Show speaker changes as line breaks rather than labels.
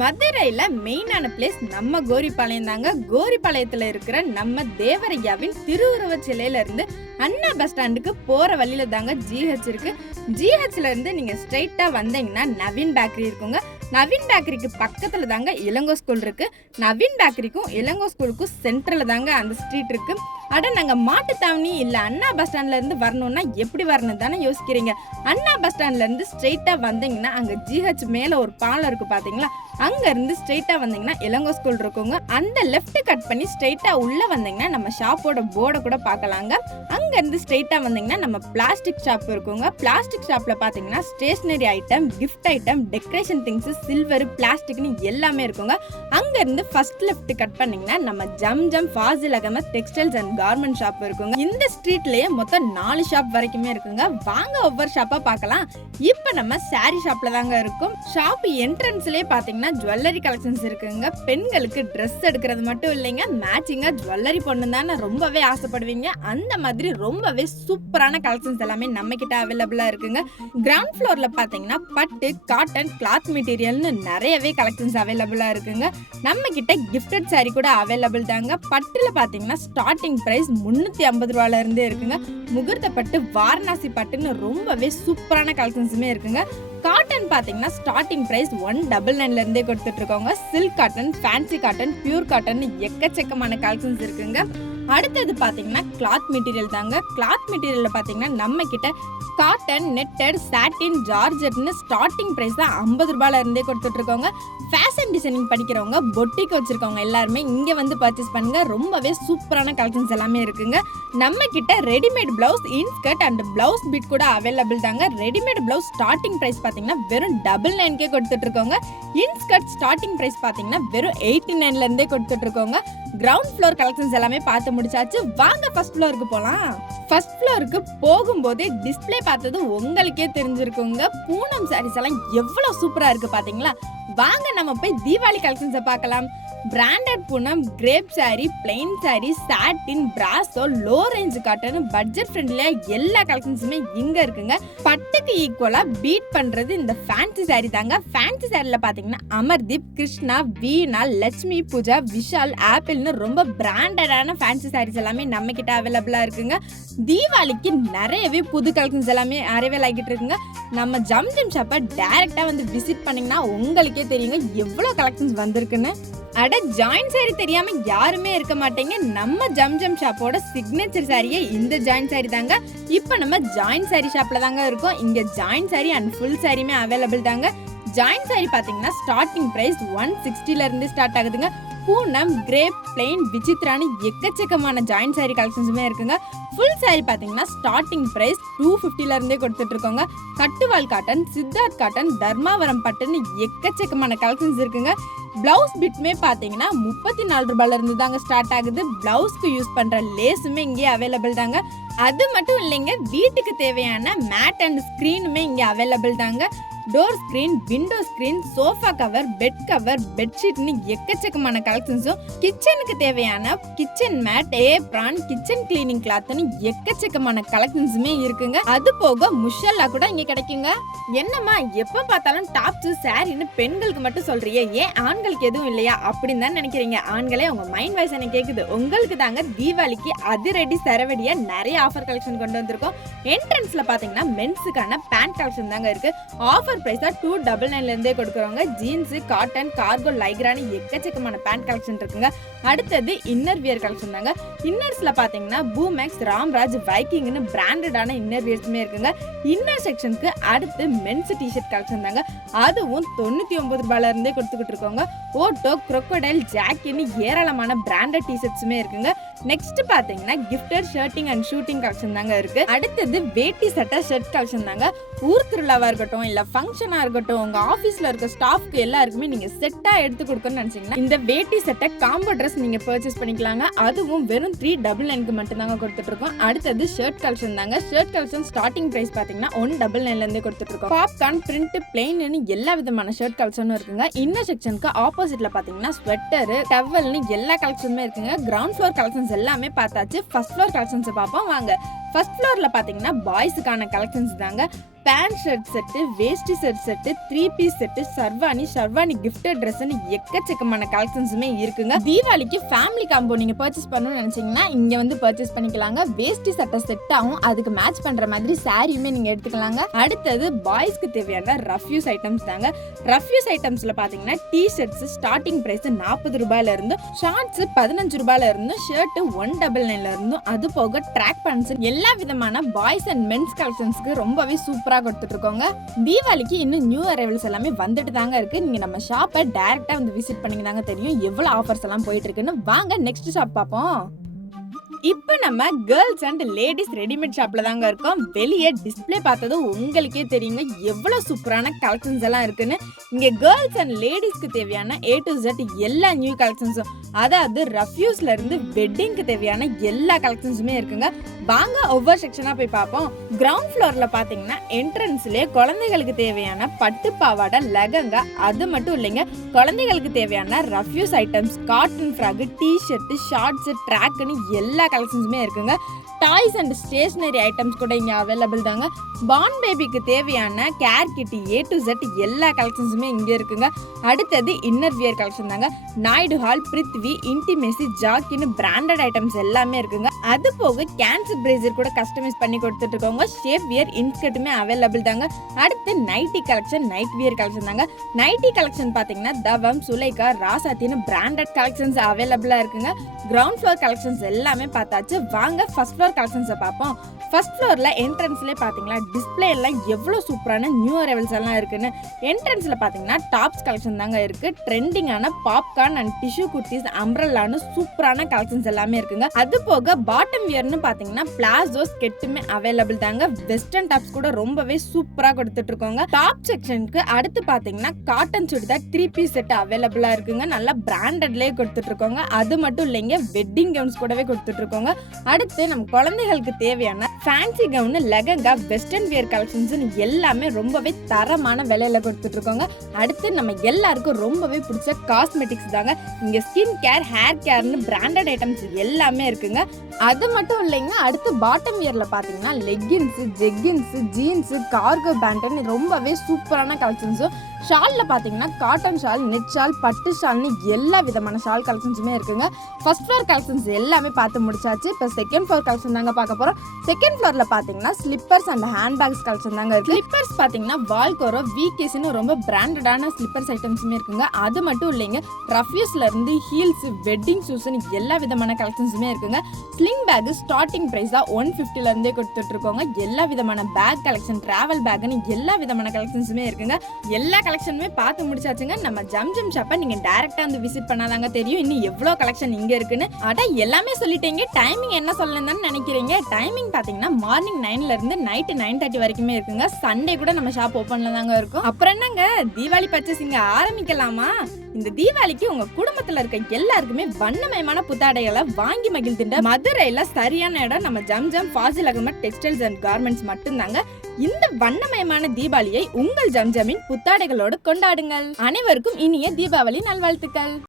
மதுரையில் மெயினான பிளேஸ் நம்ம கோரிப்பாளையம் தாங்க. கோரிப்பாளையத்தில் இருக்கிற நம்ம தேவரையாவின் திருவுருவச் சிலையில இருந்து அண்ணா பஸ் ஸ்டாண்டுக்கு போற வழியில் தாங்க ஜிஹெச் இருக்கு. ஜிஹெச்ல இருந்து நீங்க வந்தீங்கன்னா நவீன் பேக்கரி இருக்குங்க. நவீன் பேக்கரிக்கு பக்கத்தில் தாங்க இளங்கோ ஸ்கூல் இருக்குது நவீன் பேக்கரிக்கும் இளங்கோ ஸ்கூலுக்கும் சென்டரில் தாங்க அந்த ஸ்ட்ரீட் இருக்குது அட நாங்கள் மாட்டுத்தாவணி இல்லை அண்ணா பஸ் ஸ்டாண்ட்லேருந்து வரணும்னா எப்படி வரணும் தானே யோசிக்கிறீங்க? அண்ணா பஸ் ஸ்டாண்ட்லேருந்து ஸ்ட்ரெயிட்டாக வந்தீங்கன்னா அங்கே ஜிஹெச் மேலே ஒரு பாலம் இருக்குது பார்த்தீங்களா அங்கேருந்து ஸ்ட்ரெயிட்டாக வந்தீங்கன்னா இளங்கோ ஸ்கூல் இருக்குங்க. அந்த லெஃப்ட் கட் பண்ணி ஸ்ட்ரெயிட்டாக உள்ளே வந்தீங்கன்னா நம்ம ஷாப்போட போர்டை கூட பார்க்கலாங்க அங்கேருந்து ஸ்ட்ரெயிட்டாக வந்தீங்கன்னா நம்ம பிளாஸ்டிக் ஷாப் இருக்குங்க. பிளாஸ்டிக் ஷாப்பில் பார்த்தீங்கன்னா stationery item gift item decoration things silver பிளாஸ்டிக்னு எல்லாமே இருக்குங்க. அங்க இருந்து ஃபர்ஸ்ட் லெஃப்ட் கட் பண்ணிங்கன்னா நம்ம Jam Jam Fazil Ahamed textiles and garment shop இருக்குங்க. இந்த ஸ்ட்ரீட்லயே மொத்தம் நாலு ஷாப் வரைக்குமே இருக்குங்க. வாங்க ஒவ்வொரு ஷாப்பா பார்க்கலாம். இப்போ நம்ம சாரி ஷாப்ல தாங்க இருக்கும். ஷாப் என்ட்ரன்ஸ்லயே பார்த்தீங்கன்னா ஜுவல்லரி கலெக்ஷன்ஸ் இருக்குங்க. பெண்களுக்கு ட்ரெஸ் எடுக்கிறது மட்டும் இல்லைங்க. மேட்சிங்கா ஜுவல்லரி பொண்ணு தானே ரொம்பவே ஆசைப்படுவீங்க. அந்த மாதிரி ரொம்பவே சூப்பரான கலெக்ஷன்ஸ் எல்லாமே நம்ம கிட்ட அவைலபிளா இருக்குங்க. கிரவுண்ட் ஃப்ளோர்ல பாத்தீங்கன்னா பட்டு காட்டன் கிளாத் மெட்டீரியல் மெட்டீரியல்னு நிறையவே கலெக்ஷன்ஸ் அவைலபிளாக இருக்குங்க. நம்ம கிட்ட கிஃப்டட் சாரீ கூட அவைலபிள் தாங்க. பட்டில் பார்த்தீங்கன்னா ஸ்டார்டிங் ப்ரைஸ் முந்நூற்றி ஐம்பது ரூபால இருந்தே இருக்குங்க. முகூர்த்த பட்டு வாரணாசி பட்டுன்னு ரொம்பவே சூப்பரான கலெக்ஷன்ஸுமே இருக்குங்க. காட்டன் பார்த்தீங்கன்னா ஸ்டார்டிங் ப்ரைஸ் ஒன் டபுள் நைன்லேருந்தே கொடுத்துட்ருக்கோங்க silk cotton fancy cotton pure cotton எக்கச்சக்கமான கலெக்ஷன்ஸ் இருக்குங்க. அடுத்தது பார்த்தீங்கன்னா கிளாத் மெட்டீரியல் தாங்க. கிளாத் மெட்டீரியலில் பார்த்தீங்கன்னா நம்ம கிட்ட காட்டன் நெட்டட் சாட்டின் ஜார்ஜட்னு ஸ்டார்டிங் ப்ரைஸ் தான் ஐம்பது ரூபாயில இருந்தே கொடுத்துட்ருக்கோங்க ஃபேஷன் டிசைனிங் படிக்கிறவங்க பொட்டிக் வச்சுருக்கவங்க எல்லாருமே இங்கே வந்து பர்ச்சேஸ் பண்ணுங்க. ரொம்பவே சூப்பரான கலெக்ஷன்ஸ் எல்லாமே இருக்குங்க. நம்ம கிட்ட readymade blouse inskirt and blouse bit கூட அவைலபிள் தாங்க. ரெடிமேட் பிளவுஸ் ஸ்டார்டிங் ப்ரைஸ் பார்த்தீங்கன்னா வெறும் டபுள் நைன்கே கொடுத்துட்ருக்கோங்க இன்ஸ்கர்ட் ஸ்டார்டிங் ப்ரைஸ் பார்த்தீங்கன்னா வெறும் எயிட்டி நைன்லேருந்தே கொடுத்துட்ருக்கோங்க கிரவுண்ட் ஃப்ளோர் கலெக்ஷன்ஸ் எல்லாமே பார்த்து முடிச்சாச்சு. வாங்க ஃபர்ஸ்ட் ஃப்ளோருக்கு போகலாம் ஃபர்ஸ்ட் ஃப்ளோருக்கு போகும்போதே டிஸ்பிளே பார்த்தது உங்களுக்கே தெரிஞ்சிருக்குங்க. பூனம் சாரீஸ் எல்லாம் எவ்வளோ சூப்பராக இருக்குது பார்த்தீங்களா? வாங்க நம்ம போய் தீபாவளி கலெக்ஷன்ஸை பார்க்கலாம். Branded Poonam crepe saree plain saree satin Brasso low range cotton budget ஃப்ரெண்ட்லியாக எல்லா கலெக்ஷன்ஸுமே இங்கே இருக்குங்க. பட்டுக்கு ஈக்குவலாக பீட் பண்ணுறது இந்த ஃபேன்சி saree தாங்க. ஃபேன்சி சாரியில் பார்த்தீங்கன்னா அமர்தீப் கிருஷ்ணா வீணா லட்சுமி பூஜா விஷால் ஆப்பிள்னு ரொம்ப பிராண்டடான ஃபேன்சி சாரீஸ் எல்லாமே நம்ம கிட்ட இருக்குங்க. தீபாவளிக்கு நிறையவே புது கலெக்ஷன்ஸ் எல்லாமே அரைவேல் ஆகிட்டு இருக்குங்க. நம்ம ஜம் ஜம் ஷாப்பை டேரெக்டாக வந்து விசிட் பண்ணிங்கன்னா உங்களுக்கே தெரியுங்க எவ்வளோ கலெக்ஷன்ஸ் வந்திருக்குன்னு. அட ஜாயின் சாரி தெரியாம யாருமே இருக்க மாட்டீங்க. நம்ம ஜம் ஜம் ஷாப்போட சிக்னேச்சர் சாரியே இந்த ஜாயின் சாரி தாங்க. இப்போ நம்ம ஜாயின் சாரி ஷாப்ல தாங்க இருக்கோம். இங்க ஜாயின் சாரி அண்ட் ஃபுல் சாரியுமே அவைலபிள் தாங்க. ஜாயின் சாரி பாத்தீங்கன்னா ஸ்டார்டிங் பிரைஸ் ஒன் சிக்ஸ்டில இருந்து ஸ்டார்ட் ஆகுதுங்க. பூனம் கிரேப் பிளெயின் விசித்ரான்னு எக்கச்சக்கமான ஜாயின் சாரி கலெக்ஷன்ஸுமே இருக்குங்க. ஃபுல் சாரி பார்த்தீங்கன்னா ஸ்டார்டிங் ப்ரைஸ் டூ ஃபிஃப்டிலேருந்தே கொடுத்துட்ருக்கோங்க. கட்டுவால் காட்டன் சித்தார்த் காட்டன் தர்மாவரம் பட்டுன்னு எக்கச்சக்கமான கலெக்ஷன்ஸ் இருக்குங்க. பிளவுஸ் பிட்மே பார்த்தீங்கன்னா முப்பத்தி நாலு ரூபாயில இருந்து தாங்க ஸ்டார்ட் ஆகுது. பிளவுஸ்க்கு யூஸ் பண்ணுற லேஸுமே இங்கே அவைலபிள் தாங்க. அது மட்டும் இல்லைங்க வீட்டுக்கு தேவையான மேட் அண்ட் ஸ்க்ரீனுமே இங்கே அவைலபிள் தாங்க. Door screen window screen sofa cover bed cover பெட்ஷீட்னு எக்கச்சக்கமான கலெக்ஷன்ஸும் கிச்சனுக்கு தேவையான kitchen mat apron kitchen cleaning கிளாத்னு எக்கச்சக்கமான கலெக்ஷன்ஸுமே இருக்குங்க. அது போக முஷல்லா கூட இங்க கிடைக்குங்க. என்னம்மா எப்ப பார்த்தாலும் டாப்ஸ் சாரின்னு பெண்களுக்கு மட்டும் சொல்றியே ஏன் ஆண்களுக்கு எதுவும் இல்லையா? அப்படின்னு தான் நினைக்கிறீங்க. ஆண்களே உங்க மைண்ட் வாய்ஸ் எனக்கு கேக்குது. உங்களுக்கு தாங்க தீபாவளிக்கு அதிரடி சரவடியா நிறைய ஆஃபர் கலெக்ஷன் கொண்டு வந்திருக்கோம். என்ட்ரன்ஸ்ல பாத்தீங்கன்னா மென்ஸுக்கான பேண்ட் கலெக்ஷன் தாங்க இருக்கு. ஆஃபர் பிரைஸா டூ டபுள் நைன்ல இருந்தே கொடுக்குறவங்க ஜீன்ஸு காட்டன் கார்கோ லைக்ரானி எக்கச்சக்கமான பேண்ட் கலெக்ஷன் இருக்குங்க. அடுத்தது இன்னர் வியர் கலெக்ஷன் தாங்க. இன்னர்ஸில் பார்த்தீங்கன்னா பூமேக்ஸ் ராம்ராஜ் வைக்கிங்னு பிராண்டடான இன்னர் வியர்ஸுமே இருக்குங்க. இன்னர் செக்ஷனுக்கு அடுத்து மென்ஸ் டிஷர்ட் கலெக்ஷன் தாங்க. அதுவும் தொண்ணூற்றி ஒம்பது ரூபாயில இருந்தே கொடுத்துக்கிட்டு இருக்கோங்க. ஓட்டோ க்ரொக்கோடைல் ஜாக்கின்னு ஏராளமான பிராண்டட் டிஷர்ட்ஸுமே இருக்குங்க. நெக்ஸ்ட் பார்த்தீங்கன்னா gifted shirting and suiting collection தாங்க இருக்கு. அடுத்தது வேட்டி சட்டை ஷர்ட் கலெக்ஷன் தாங்க. ஊர் திருவிழாவாக இருக்கட்டும் இல்ல ஃபங்க்ஷனாக இருக்கட்டும் உங்கள் ஆஃபீஸில் இருக்க ஸ்டாஃப்க்கு எல்லாருக்குமே நீங்கள் செட்டாக எடுத்து கொடுக்கணும்னு நினைச்சீங்கன்னா இந்த வேட்டி செட்டை காம்போ ட்ரெஸ் நீங்கள் பர்ச்சேஸ் பண்ணிக்கலாங்க. அதுவும் வெறும் த்ரீ டபுள் நைனுக்கு மட்டும்தாங்க கொடுத்துட்ருக்கோம். அடுத்தது ஷர்ட் கலெக்ஷன் தாங்க. ஷர்ட் கலெக்ஷன் ஸ்டார்டிங் ப்ரைஸ் பார்த்தீங்கன்னா ஒன் டபுள் நைன்லேருந்தே கொடுத்துட்ருக்கோம். பாப்கார்ன் பிரிண்ட் பிளெயின்னு எல்லா விதமான ஷர்ட் கலெக்ஷனும் இருக்குங்க. இன்னர் செக்ஷனுக்கு ஆப்போசிட்டில் பார்த்தீங்கன்னா ஸ்வெட்டரு டவல்னு எல்லா கலெக்ஷனுமே இருக்குங்க. கிரவுண்ட் ஃப்ளோர் கலெக்ஷன்ஸ் எல்லாமே பார்த்தாச்சு. ஃபர்ஸ்ட் ஃப்ளோர் கலெக்ஷன்ஸை பார்ப்போம். வாங்க. ஃபர்ஸ்ட் ஃப்ளோரில் பார்த்தீங்கன்னா பாய்ஸுக்கான கலெக்ஷன்ஸ் தாங்க. பேண்ட் ஷர்ட் செட்டு வேஷ்டி shirt set three piece set sherwani sherwani gifted ட்ரெஸ்ஸுன்னு எக்கச்சக்கமான கலெக்ஷன்ஸுமே இருக்குங்க. தீபாவளிக்கு ஃபேமிலி காம்போ நீங்கள் பர்ச்சேஸ் பண்ணணும்னு நினச்சிங்கன்னா இங்கே வந்து பர்ச்சேஸ் பண்ணிக்கலாங்க. வேஷ்டி சட்டை செட்டாகவும் அதுக்கு மேட்ச் பண்ணுற மாதிரி சாரியுமே நீங்கள் எடுத்துக்கலாங்க. அடுத்தது பாய்ஸ்க்கு தேவையான ரஃப்யூஸ் ஐட்டம்ஸ் தாங்க. ரஃப்யூஸ் ஐட்டம்ஸில் பார்த்தீங்கன்னா டி ஷர்ட்ஸ் ஸ்டார்டிங் ப்ரைஸ் நாற்பது ரூபாயில இருந்தும் ஷார்ட்ஸ் பதினஞ்சு ரூபாயில இருந்தும் ஒன் டபுள் நைன்ல இருந்தும் அது போக ட்ராக் பேண்ட்ஸ் எல்லா விதமான பாய்ஸ் அண்ட் மென்ஸ் கலெக்ஷன்ஸ்க்கு ரொம்பவே சூப்பராக கொடுத்துட்ருக்கோங்க. தீபாவளிக்கு இன்னும் நியூ அரைவல்ஸ் எல்லாமே வந்துட்டு தாங்க இருக்குது நீங்கள் நம்ம ஷாப்பை டேரெக்டாக வந்து விசிட் பண்ணிங்க தாங்க தெரியும். எவ்வளோ ஆஃபர்ஸ் எல்லாம் போயிட்டு இருக்குன்னு. வாங்க நெக்ஸ்ட் ஷாப் பார்ப்போம். இப்போ நம்ம கேர்ள்ஸ் அண்ட் லேடிஸ் ரெடிமேட் ஷாப்ல தாங்க இருக்கோம். வெளியே டிஸ்ப்ளே பார்த்ததும் உங்களுக்கே தெரியுங்க எவ்வளோ சூப்பரான கலெக்ஷன்ஸ் எல்லாம் இருக்குன்னு. இங்கே கேர்ள்ஸ் அண்ட் லேடிஸ்க்கு தேவையான ஏ டு ஜெட் எல்லா நியூ கலெக்ஷன்ஸும் அதாவது ரஃப்யூஸ்ல இருந்து வெட்டிங்க்கு தேவையான எல்லா கலெக்ஷன்ஸுமே இருக்குங்க. வாங்க ஒவ்வொரு செக்ஷனா போய் பார்ப்போம். கிரவுண்ட் ஃப்ளோர்ல பாத்தீங்கன்னா என்ட்ரன்ஸ்லயே குழந்தைகளுக்கு தேவையான பட்டு பாவாடை லெகங்கா அது மட்டும் இல்லைங்க. குழந்தைகளுக்கு தேவையான ரஃப்யூஸ் items cotton frock T-shirt shorts ட்ராக்னு எல்லா கலெக்ஷன்ஸுமே இருக்குங்க. டாய்ஸ் அண்ட் ஸ்டேஷனரி ஐட்டம்ஸ் கூட இங்கே அவைலபிள் தாங்க. பான் பேபிக்கு தேவையான கேர் கிட்டி ஏ டு செட் எல்லா கலெக்ஷன்ஸுமே இங்கே இருக்குங்க. அடுத்தது இன்னர் வியர் கலெக்ஷன் தாங்க. நாயுடு ஹால் பிருத்வி இன்டிமேசி ஜாக்கின்னு பிராண்டட் ஐட்டம்ஸ் எல்லாமே இருக்குங்க. அது போக கேன்சர் பிரேசர் கூட கஸ்டமைஸ் பண்ணி கொடுத்துட்டு இருக்கோங்க ஷேப் வியர் இன்ஸ்கர்ட்டுமே அவைலபிள் தாங்க. அடுத்து nighty collection night wear collection தாங்க. நைட்டி கலெக்ஷன் பார்த்தீங்கன்னா தவம் சுலைகா ராசாத்தின்னு பிராண்டட் கலெக்ஷன்ஸ் அவைலபிளாக இருக்குங்க. கிரவுண்ட் ஃப்ளோர் கலெக்ஷன்ஸ் எல்லாமே பார்த்தாச்சு. வாங்க ஃபர்ஸ்ட் ஃப்ளோர் கலெக்ஷன்ஸை பார்ப்போம். ஃபர்ஸ்ட் ஃப்ளோரில் என்ட்ரன்ஸ்லேயே பார்த்தீங்களா டிஸ்பிளே எல்லாம் எவ்வளோ சூப்பரான நியூ அரைவல்ஸ் எல்லாம் இருக்குன்னு. என்ட்ரன்ஸில் பார்த்தீங்கன்னா டாப்ஸ் கலெக்ஷன் தாங்க இருக்குது ட்ரெண்டிங்கான பாப்கார்ன் அண்ட் டிஷ்யூ குர்த்திஸ் அம்ரல்லான்னு சூப்பரான கலெக்ஷன்ஸ் எல்லாமே இருக்குங்க. அது போக பாட்டம் வியர்னு பார்த்தீங்கன்னா பிளாசோ ஸ்கெட்டுமே அவைலபிள் தாங்க. வெஸ்டர்ன் டாப்ஸ் கூட ரொம்பவே சூப்பராக கொடுத்துட்டு இருக்கோங்க டாப் செக்ஷனுக்கு அடுத்து பார்த்தீங்கன்னா cotton churidar three piece set அவைலபிளாக இருக்குங்க. நல்லா பிராண்டட்லேயே கொடுத்துட்டு இருக்கோங்க அது மட்டும் இல்லைங்க வெட்டிங் கவுன்ஸ் கூடவே கொடுத்துட்டு இருக்கோங்க அடுத்து நம்ம குழந்தைகளுக்கு தேவையான fancy gown lehenga western wear கலெக்ஷன்ஸ்னு எல்லாமே ரொம்பவே தரமான விலையில கொடுத்துட்ருக்கோங்க. அடுத்து நம்ம எல்லாருக்கும் ரொம்பவே பிடிச்ச காஸ்மெட்டிக்ஸ் தாங்க. இங்கே ஸ்கின் கேர் ஹேர் கேர்னு பிராண்டட் ஐட்டம்ஸ் எல்லாமே இருக்குங்க. அது மட்டும் இல்லைங்க அடுத்து பாட்டம் இயரில் பார்த்தீங்கன்னா லெக்கின்ஸு ஜெக்கின்ஸு ஜீன்ஸு கார்கோ பேண்ட்னு ரொம்பவே சூப்பரான கலெக்ஷன்ஸும் ஷாலில் பார்த்தீங்கன்னா காட்டன் ஷால் நெட் ஷால் பட்டு ஷால்னு எல்லா விதமான ஷால் கலெக்ஷன்ஸுமே இருக்குங்க. ஃபர்ஸ்ட் ஃப்ளோர் கலெக்ஷன்ஸ் எல்லாமே பார்த்து முடிச்சாச்சு. இப்போ செகண்ட் ஃப்ளோர் கலெக்ஷன் தாங்க பார்க்க போகிறோம் செகண்ட் ஃப்ளோர்ல பாத்தீங்கன்னா slippers and hand bags collection தாங்க இருக்கு. ஸ்லிப்பர்ஸ் பாத்தீங்கன்னா வால்கோரோ விகேஸ்னு ரொம்ப பிராண்டடான ஸ்லிப்பர்ஸ் ஐட்டம்ஸுமே இருக்குங்க. அது மட்டும் இல்லைங்க ரஃப்யூஸ்ல இருந்து ஹீல்ஸ் வெட்டிங் ஷூஸ்னு எல்லா விதமான கலெக்ஷன்ஸுமே இருக்குங்க. ஸ்லிங் பேக் ஸ்டார்டிங் பிரைஸா ஒன் ஃபிஃப்டில இருந்தே கொடுத்துட்டு இருக்கோங்க எல்லா விதமான பேக் கலெக்ஷன் டிராவல் பேக்னு எல்லா விதமான கலெக்ஷன்ஸுமே இருக்குங்க. எல்லா கலெக்ஷனுமே பார்த்து முடிச்சாச்சுங்க. நம்ம ஜம் ஜம் ஷாப்பை நீங்க டைரக்டா வந்து விசிட் பண்ணாதாங்க தெரியும். இன்னும் எவ்வளோ கலெக்ஷன் இங்க இருக்குன்னு. அட எல்லாமே சொல்லிட்டீங்க. டைமிங் என்ன சொல்லணும்னு நினைக்கிறீங்க? டைமிங் பார்த்தீங்கன்னா மார்னிங் நைன்ல இருந்து நைட்டு நைன் தேர்ட்டி வரைக்குமே இருக்குங்க. சண்டே கூட நம்ம ஷாப் ஓப்பன்ல தாங்க இருக்கும். அப்புறம் என்னங்க? தீபாவளி பர்ச்சேசிங்க ஆரம்பிக்கலாமா? இந்த தீபாவளிக்கு உங்க குடும்பத்துல இருக்க எல்லாருக்குமே வண்ணமயமான புத்தாடைகளை வாங்கி மகிழ்ந்துட்ட மதுரையில சரியான இடம். நம்ம Jam Jam Fazil Ahamed textiles and garments மட்டும்தாங்க. இந்த வண்ணமயமான தீபாவளியை உங்கள் ஜம்ஜமின் புத்தாடைகளோடு கொண்டாடுங்கள். அனைவருக்கும் இனிய தீபாவளி நல்வாழ்த்துக்கள்.